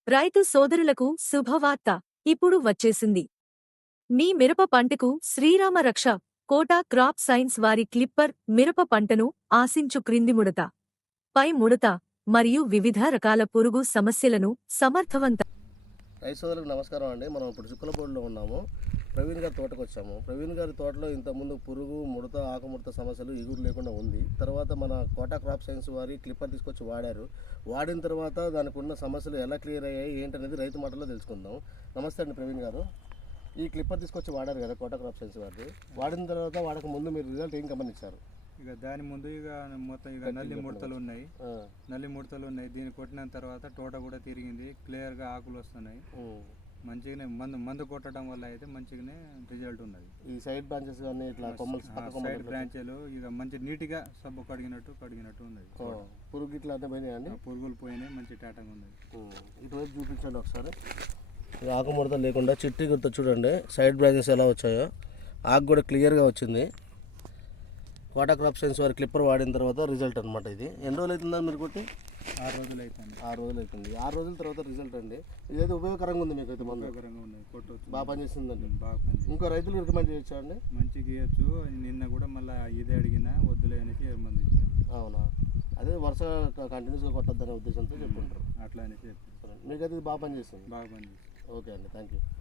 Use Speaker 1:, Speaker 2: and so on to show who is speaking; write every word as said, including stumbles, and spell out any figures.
Speaker 1: రైతు సోదరులకు శుభవార్త ఇప్పుడు వచ్చేసింది. మీ మిరప పంటకు శ్రీరామ రక్ష కోటా క్రాప్ సైన్స్ వారి క్లిప్పర్ మిరప పంటను ఆశించు క్రింది ముడత, పై ముడత మరియు వివిధ రకాల పురుగు సమస్యలను సమర్థవంత.
Speaker 2: రైతు సోదరులకు నమస్కారం అండి. మనం ఇప్పుడు చిక్కులపూడిలో ఉన్నాము. ప్రవీణ్ గారి తోటకు వచ్చాము. ప్రవీణ్ గారి తోటలో ఇంతకుముందు పురుగు, ముడత, ఆకుముడత సమస్యలు ఇగురు లేకుండా ఉంది. తర్వాత మన కోటా క్రాప్ సైన్స్ వారి క్లిప్పర్ తీసుకొచ్చి వాడారు. వాడిన తర్వాత దానికి ఉన్న సమస్యలు ఎలా క్లియర్ అయ్యాయి ఏంటనేది రైతు మాటల్లో తెలుసుకుందాం. నమస్తే అండి ప్రవీణ్ గారు. ఈ క్లిప్పర్ తీసుకొచ్చి వాడారు కదా కోటా క్రాప్ సైన్స్ వారి, వాడిన తర్వాత వాడక ముందు మీరు రిజల్ట్ ఏం గమనించారు?
Speaker 3: ఇక దాని ముందు ఇక మొత్తం ఇక నల్లి ముడతలు ఉన్నాయి నల్లి ముడతలు ఉన్నాయి దీన్ని కొట్టిన తర్వాత తోట కూడా తిరిగింది, క్లియర్గా ఆకులు వస్తున్నాయి. మంచిగానే మందు మందు కొట్టడం వల్ల అయితే మంచిగానే రిజల్ట్ ఉన్నది.
Speaker 2: ఈ సైడ్ బ్రాంచెస్ అన్ని ఇట్లా కొమ్మలు
Speaker 3: సైడ్ బ్రాంచెలు ఇక మంచి నీట్గా సబ్బు కడిగినట్టు కడిగినట్టు ఉన్నది.
Speaker 2: పురుగు ఇట్లా అంటే పోయినాయండి?
Speaker 3: పురుగులు పోయినాయి, మంచి టాటంగా ఉన్నది.
Speaker 2: ఇటువైపు చూపించండి ఒకసారి. ఆకు ముడత లేకుండా చిట్టి గుర్తు చూడండి, సైడ్ బ్రాంచెస్ ఎలా వచ్చాయో. ఆకు కూడా క్లియర్గా వచ్చింది. కోటా క్రాప్ సైన్స్ వారి క్లిప్పర్ వాడిన తర్వాత రిజల్ట్ అనమాట. ఇది ఎన్ని రోజులు అవుతుందా మీరు కొట్టి?
Speaker 3: ఆరు రోజులు అవుతుంది.
Speaker 2: ఆరు రోజులు అవుతుంది. ఆరు రోజుల తర్వాత రిజల్ట్ అండి. ఇదైతే ఉపయోగకరంగా ఉంది మీకు అయితే. మందు
Speaker 3: ఉపయోగకరంగా ఉంది, కొట్టవచ్చు,
Speaker 2: బాగా పనిచేస్తుందండి.
Speaker 3: బాగా పని.
Speaker 2: ఇంకో రైతులు రికమెండ్ చేయొచ్చా అండి?
Speaker 3: మంచిగా చేయొచ్చు. నిన్న కూడా మళ్ళీ ఇదే అడిగినా వద్దులే అనేసి మంది ఇచ్చారు.
Speaker 2: అవునా? అదే వరుస కంటిన్యూస్గా కొట్టద్దనే ఉద్దేశంతో చెప్పుకుంటారు.
Speaker 3: అట్లా అనేసి చెప్తారు.
Speaker 2: మీకైతే ఇది బాగా పనిచేస్తుంది.
Speaker 3: బాగా పనిచేస్తుంది.
Speaker 2: ఓకే అండి, థ్యాంక్ యూ.